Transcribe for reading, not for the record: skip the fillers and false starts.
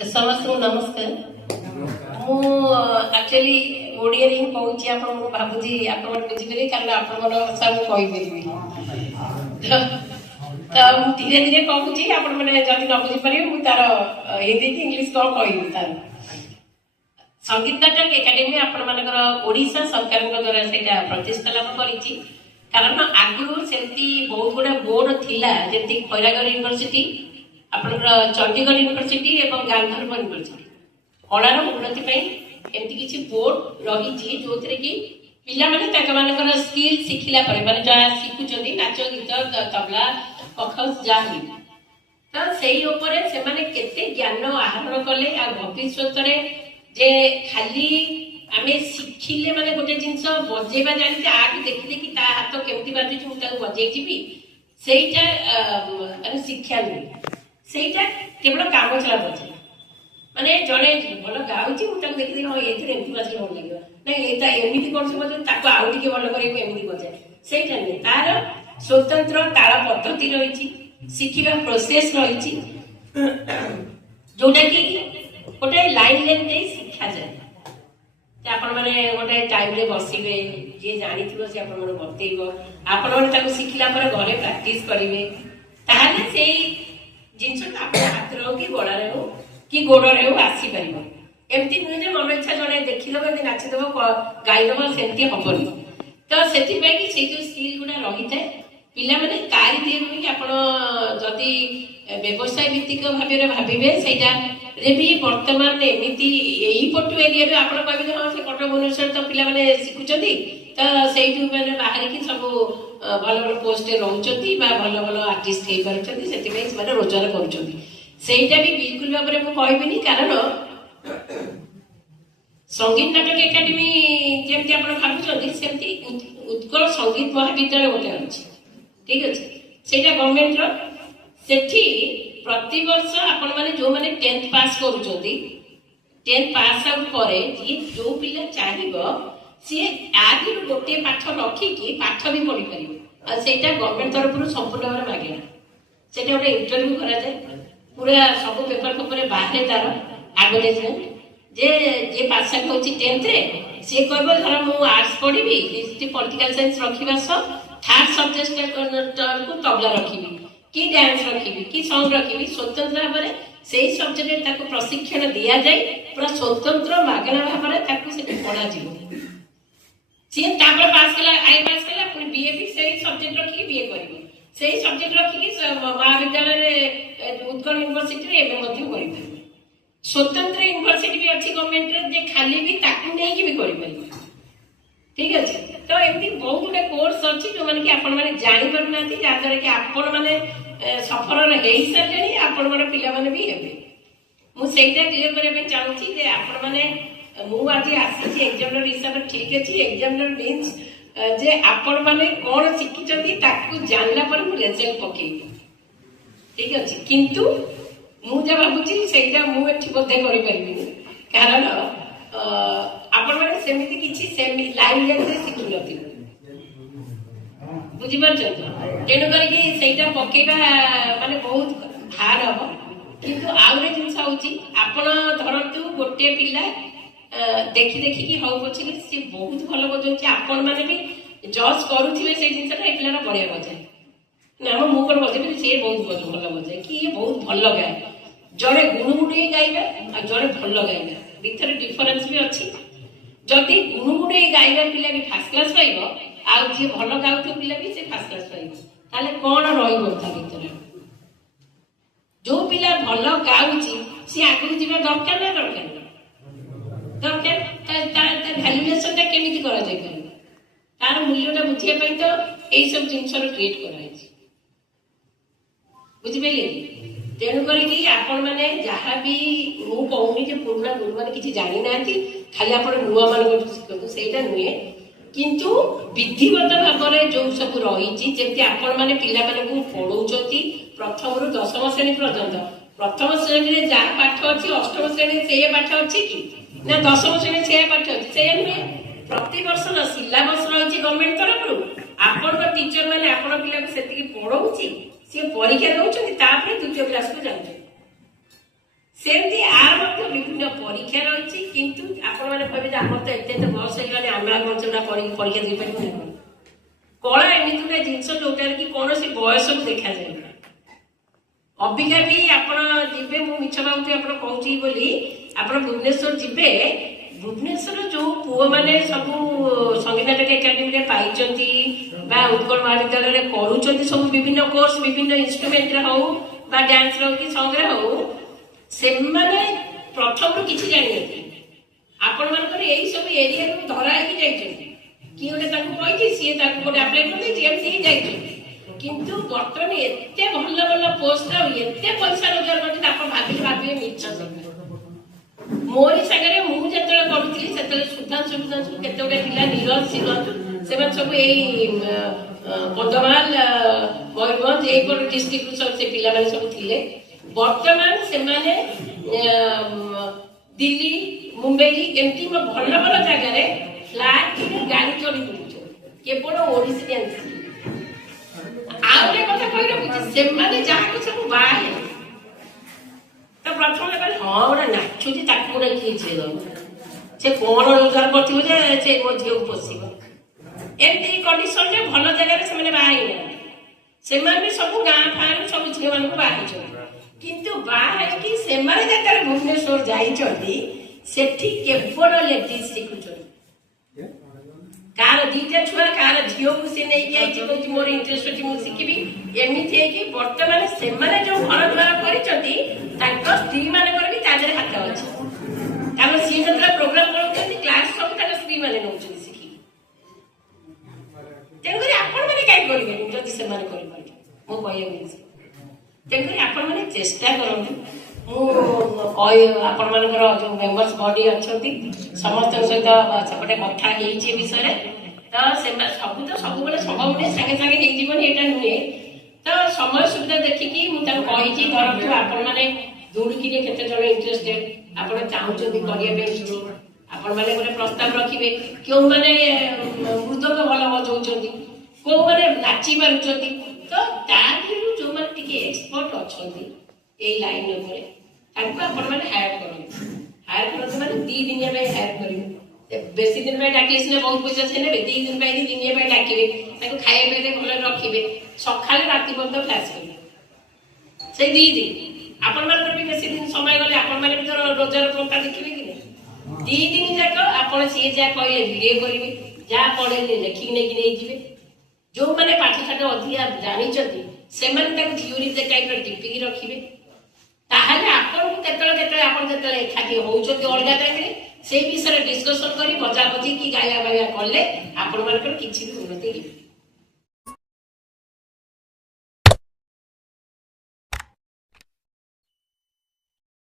समस्त नमस्कार मु एक्चुअली ओडिया रे कहूची आपण मु भाबुजी आपण बुझिबे कारण आपण मन भाषा मु कहि परिबी तो धीरे धीरे कहूची आपण माने जदी न बुझि परिबे मु तार हिंदी की इंग्लिश को कहिबी तार संगीत नाटक एकेडमी आपण मानकर ओडिसा सरकार द्वारा सेटा प्रतिष्ठा लाभ करिछि कारण आगु सेंती बहुत गुडा बोर्ड थिला जेंती खैरागढ़ यूनिवर्सिटी आपणकर चंडीगढ़ यूनिवर्सिटी एवं गांधीधाम यूनिवर्सिटी कलार उन्नति एमती किसी बोर्ड रही जो कि पिला माने स्किल शिखिला माने जहाँ शिखुचंदी नाच गीत तबला कखस जहाँ तो सही उपरे से माने केते ज्ञान आहरण कले आ भविष्यत रे जे खाली आमे शिखिले माने गोटे जिंस बजेबा जानि आगे देखि देखि ता हाथ केमती बाजुची मु ताको बजेइ जिबी सेइटा अने शिक्षा नहीं सेइटा केवल काम चला बजे माने जने भल गाउची मु ताको देखि देखि एथरे एमती बाजले भल लागियो नै एता एमिति करछ बजे ताको आउ टिके भल करे एमिति बजे सेइटा नहीं तार स्वतंत्र ताल पद्धति रहिछि शिखिबा प्रोसेस रहिछि जोटा कि गोटे लाइन लाइन दे शिक्षा जाय आपण माने गोटे टाइम रे बसिबे जे जानिथिबो से आपण माने बतेइबो आपण माने ताको शिखिला पर घरे प्रैक्टिस करिवे ताहाले सेई जिंस आपण हाथ रो कि गोड़ा रे हो कि गोड़ रे हो आसी परिबो एमती नुहे जे मन इच्छा जने देखिलो के नाचि देबो गाई देबो सेमती हबनी तो सेति पे कि से जो स्किल गुडा रहिते पिला माने तारि दिए कि आपण जदी व्यवसाय भित्तिक भाबे भाबिबे सेटा रे भी वर्तमान एमिति एई पटु एरिया रे आपण कहबे हां से कटक भुवनेश्वर तो पिला माने सिखुचंदी तो सेइठु माने बाहर की सब भल भल पोस्ट रहउचंदी बा भल भल आर्टिस्ट हे परचंदी सेति में माने रोजगार करूचंदी सेइटा भी बिल्कुल भाबरे मु कहबिनी कारण संगीत नाटक एकेडमी जेमति आपण भाबुचंदी सेमति उत्कल संगीत महाविद्यालय गोटे अछि ठीक अछि सेटा गवर्नमेंट रो सेठी प्रति वर्ष आपण माने जो माने 10th पास करूचंदी 10th पास आउट करे जी जो पिला चाहिबो सी आदि गोटे पाठ रखी कि पाठ भी पढ़ी परिबो आ सेटा गवर्नमेंट तरफ संपूर्ण भाव मागे सेटा गोटे इंटरव्यू करा जाय पूरा सब पेपर पेपर बाहर तार एडवर्टाइजमेंट जे पास आउट होची 10th रे से कहबो धर मु आर्ट्स पढ़ीबी हिस्ट्री पॉलिटिकल साइंस रखिबा सब थर्ड सब्जेक्ट को तबला रखिबी कि डांस रखिबी कि सॉन्ग रखिबी स्वतंत्र भाव में से सब्जेक्ट ताको प्रशिक्षण दिया जाय पूरा स्वतंत्र मागना भाव में ताको से पढ़ा जिवो सी तापर पास केला आई पास केला पुनी बीए भी से सब्जेक्ट रखी बीए करबो से सब्जेक्ट रखी महाविद्यालय रे उत्कल यूनिवर्सिटी रे एबे मध्य करि स्वतंत्र यूनिवर्सिटी भी अछि गवर्नमेंट रे जे खाली भी ताकू नै कि भी करि परिबो ठीक अछि तो एमती बहुत गुटे कोर्स अछि जो माने कि आपण माने जानि परनाती जादर कि आपण माने सफर रे हेई सरलेनी आपण माने पिला माने भी हेबे मु सेइटा क्लियर करे पे चाहूची जे आपण माने मु आजि आसी एग्जामिनर हिसाब ठीक अछि एग्जामिनर मींस जे आपण माने कोन शिखिचंती ताकू जानला पर मु रिजल्ट पकेबी ठीक अछि किंतु मु जे भाबुची सेइटा मु एठी बोधे करि परिबिनी कारण आपण माने सेमिति किछि सेमि लाइन लाइन से शिखि नथि बुझि परछन तेनु करी कि सेइटा पकेबा माने बहुत हार्ड हो किंतु आउरे जिंस होउची आपण धरंतु गोटे पिला देखि देखि कि हौ पछि कि से बहुत भलो बजौची आपण माने भी जज करूथिबे से जिंसटा एकला बढ़िया बजाय ना हम मु कोन बजेबे से बहुत भलो बजाय कि ये बहुत भलो गाय जड़े गुणगुणे गाइबा आ जड़े भलो गाइबा भीतर डिफरेंस भी अछि जदि गुणगुणे गाइबा पिला भी फर्स्ट क्लास पाइबो आ जे भलो गाउथो पिला भी से फर्स्ट क्लास पाइबो ताले कोन रहिबो ता भीतर जो पिला भलो गाउची से आगु जिबा दरकार ना दरकार ता वैल्यूएशन ता केमिति करा जाय पारे तार मूल्यटा बुझिया पई तो एई सब जिंस रो क्रिएट करा है बुझि पेले तेणु करी आपण माने जहाँ भी मु कहूनी जे पुराना गुरु माने किछि जानि नांती खाली आपण नुआ मान शिखନ୍ତୁ सेटा नुहे किंतु विधिवत भाव में जो सब रही जेमती आपण माने पिला माने को पढौचती प्रथम रु 10वीं श्रेणी पर्यंत प्रथम श्रेणी रे जा पाठ अछि अष्टम श्रेणी से पाठ अछि कि ना 10वीं श्रेणी से पाठ अछि से नुहे प्रति वर्ष न सिलेबस रही गवर्नमेंट तरफ रु आपण टीचर माने आपण पिला को सेति पढौची से परीक्षा दउछन तापर द्वितीय क्लास को जाउछन सेमती आर বিভিন্ন পରୀକ୍ଷା ରହିଛି କିନ୍ତୁ ଆପଣମାନେ କହିବେ ଯେ ଆମର ତ ଏତେ ଏତେ ବୟସ ହେଇଗଲାଣି ଆମେ ଆଉ ସେଗୁଡ଼ା କରିକି ପରୀକ୍ଷା ଦେଇପାରିବୁ ନା କ'ଣ? କଳା ଏମିତି ଗୋଟେ ଜିନିଷ ଯୋଉଟାରେ କି କୌଣସି ବୟସକୁ ଦେଖାଯାଏ ନା। ଅବିକା ବି ଆପଣ ଯିବେ, ମୁଁ ମିଛ ଭାବୁଛି ଆପଣ କହୁଛି ବୋଲି, ଆପଣ ଭୁବନେଶ୍ୱର ଯିବେ, ଭୁବନେଶ୍ୱର ଯୋଉ ପୁଅମାନେ ସବୁ ସଙ୍ଗୀତ ନାଟକ ଏକାଡେମୀରେ ପାଇଛନ୍ତି ବା ଉତ୍କଳ ମହାବିଦ୍ୟାଳୟରେ କରୁଛନ୍ତି ସବୁ ବିଭିନ୍ନ କୋର୍ସ ବିଭିନ୍ନ ଇନଷ୍ଟ୍ରୁମେଣ୍ଟରେ ହଉ ବା ଡ୍ୟାନ୍ସରେ ହଉ କି ସଙ୍ଗରେ ହଉ, ସେମାନେ ପ୍ରଥମରୁ କିଛି ଜାଣିନଥିଲେ। ଆପଣମାନଙ୍କର ଏଇ ସବୁ ଏରିଆରୁ ଧରା ହେଇକି ଯାଇଛନ୍ତି, କିଏ ଗୋଟେ ତାଙ୍କୁ କହିଛି, ସିଏ ତାକୁ ଗୋଟେ ଆପ୍ଲାଏ କରିଦେଇଛି, ଏମିତି ହିଁ ଯାଇଛନ୍ତି। କିନ୍ତୁ ବର୍ତ୍ତମାନ ଏତେ ଭଲ ଭଲ ପୋଷ୍ଟ ଆଉ ଏତେ ପଇସା ରୋଜଗାର କରୁଛନ୍ତି, ଆପଣ ଭାବିବେ ମିଛ ସବୁ। ମୋରି ସାଙ୍ଗରେ ମୁଁ ଯେତେବେଳେ କରୁଥିଲି ସେତେବେଳେ ସୁଧାଂଶୁ କେତେ ଗୁଡେ ପିଲା, ନିରଜ ସିରଜ, ସେମାନେ ସବୁ ଏଇ କନ୍ଧମାଳ ମୟୂରଭଞ୍ଜ ଏଇପଟ ଡିଷ୍ଟ୍ରିକ୍ଟରୁ ସବୁ ସେ ପିଲାମାନେ ସବୁ ଥିଲେ। ବର୍ତ୍ତମାନ ସେମାନେ ଦିଲ୍ଲୀ ମୁମ୍ବାଇ ଏମିତି ଭଲ ଭଲ ଜାଗାରେ ଫ୍ଲାଟ ଗାଡି ଚଢି ବୁଲୁଛନ୍ତି, କେବଳ ଓଡ଼ିଶୀ ଡ୍ୟାନ୍ସ। ଆଉ ଗୋଟେ କଥା କହି ରଖୁଛି, ସେମାନେ ଯାହାକୁ ସବୁ ବାହା ହେଲେ ତ ପ୍ରଥମେ କହିଲେ ହଁ ଗୋଟେ ନାଚୁଛି ତାକୁ ଗୋଟେ କିଏ ଝିଅ ଦବ, ସେ କଣ ରୋଜଗାର କରିଥିବ ଯେ ସେ ମୋ ଝିଅକୁ ପୋଷିବ। ଏମିତି କଣ୍ଡିସନରେ ଭଲ ଜାଗାରେ ସେମାନେ ବାହା ହେଇନାହାନ୍ତି। ସେମାନେ ସବୁ ଗାଁ ଫାଁରୁ ସବୁ ଝିଅ ମାନଙ୍କୁ ବାହା ହେଇଛନ୍ତି, କିନ୍ତୁ ବାହା ହେଇକି ସେମାନେ ଯେତେବେଳେ ଭୁବନେଶ୍ୱର ଯାଇଛନ୍ତି ସେଠି କେବଳ ଲେଡିଜ ଶିଖୁଛନ୍ତି। କାହାର ଦିଟା ଛୁଆ, କାହାର ଝିଅକୁ ସେ ନେଇକି ଆଇଛି, କହୁଛି ମୋର ଇଣ୍ଟରେଷ୍ଟ ଅଛି ମୁଁ ଶିଖିବି। ଏମିତି ହେଇକି ବର୍ତ୍ତମାନ ସେମାନେ ଯୋଉ ଘର ଦ୍ୱାର କରିଛନ୍ତି ତାଙ୍କ ସ୍ତ୍ରୀ ମାନଙ୍କର ବି ତା ଦେହରେ ହାତ ଅଛି, କାରଣ ସିଏ ଯେତେବେଳେ ପ୍ରୋଗ୍ରାମ କରୁଛନ୍ତି କ୍ଲାସ ସବୁ ତାଙ୍କ ସ୍ତ୍ରୀ ମାନେ ନେଉଛନ୍ତି ଶିଖିକି। ତେଣୁକରି ଆପଣମାନେ କାହିଁ କରିବେନି ଯଦି ସେମାନେ କରିପାରିବେ, ମୁଁ କହିବାକୁ ଜିନିଷ। ତେଣୁକରି ଆପଣମାନେ ଚେଷ୍ଟା କରନ୍ତୁ। ମୁଁ ଆପଣମାନଙ୍କର ଯୋଉ ମେମ୍ବର୍ସ ବଡି ଅଛନ୍ତି ସମସ୍ତଙ୍କ ସହିତ ସେପଟେ କଥା ହେଇଛି ଏ ବିଷୟରେ। ତ ସେମାନେ ସବୁ ତ ସବୁବେଳେ ସଭାପତି ସାଙ୍ଗେ ସାଙ୍ଗେ ହେଇଯିବନି, ଏଇଟା ନୁହେଁ। ତ ସମୟ ସୁବିଧା ଦେଖିକି ମୁଁ ତାଙ୍କୁ କହିଛି, ଧରନ୍ତୁ ଆପଣମାନେ ଦୌଡ଼ିକିରେ କେତେ ଜଣ ଇଣ୍ଟରେଷ୍ଟେଡ, ଆପଣ ଚାହୁଁଛନ୍ତି କରିବା ପାଇଁ କିଛି, ଆପଣମାନେ ଗୋଟେ ପ୍ରସ୍ତାବ ରଖିବେ। କେଉଁମାନେ ମୃଦଙ୍ଗ ଭଲ ବଜଉଛନ୍ତି, କୋଉମାନେ ନାଚି ପାରୁଛନ୍ତି, ତ ତା ଭିତରୁ ଯୋଉମାନେ ଟିକେ ଏକ୍ସପର୍ଟ ଅଛନ୍ତି ଏଇ ଲାଇନ ଉପରେ ତାଙ୍କୁ ଆପଣମାନେ ହାୟାର କରନ୍ତୁ। ହାୟାର କରନ୍ତୁ ମାନେ 2 ଦିନିଆ ପାଇଁ ହାୟାର କରିବେ। ବେଶୀ ଦିନ ପାଇଁ ଡାକିଲେ ସିନା ବହୁତ ପଇସା ସେ ନେବେ, 2 ଦିନ ପାଇଁ କି ଦିନିଆ ପାଇଁ ଡାକିବେ, ତାଙ୍କୁ ଖାଇବା ପିଇବା ଭଲରେ ରଖିବେ, ସକାଳେ ରାତି ପର୍ଯ୍ୟନ୍ତ କ୍ଲାସ କରିବେ। ସେଇ 2 ଦିନ ଆପଣମାନଙ୍କର ବି ବେଶୀ ଦିନ ସମୟ ଗଲେ ଆପଣମାନେ ବି ରୋଜଗାର ପନ୍ଥା ଦେଖିବେ କି ନାହିଁ। 2 ଦିନ ଯାକ ଆପଣ ସିଏ ଯାହା କହିଲେ ଭିଡ଼ିଓ କରିବେ, ଯାହା ପଢେଇଲେ ଲେଖିକି ନେଇକି ନେଇଯିବେ। ଯୋଉମାନେ ପାଠ ଶାଠ ଅଧିକା ଜାଣିଛନ୍ତି ସେମାନେ ତାକୁ ଥିଓରି ଟାଇପର ଟିପିକି ରଖିବେ। ତାହେଲେ ଆପଣଙ୍କୁ କେତେବେଳେ ଆପଣ ଯେତେବେଳେ ଏକାଠି ହଉଛନ୍ତି ଅଲଗା ଟାଇମରେ ସେଇ ବିଷୟରେ ଡିସ୍କସନ କରି ବଜା ବଜି କି ଗାଇବା ବାଇବା କଲେ ଆପଣମାନଙ୍କର କିଛି ବି ଉନ୍ନତି ହେଇଯିବ।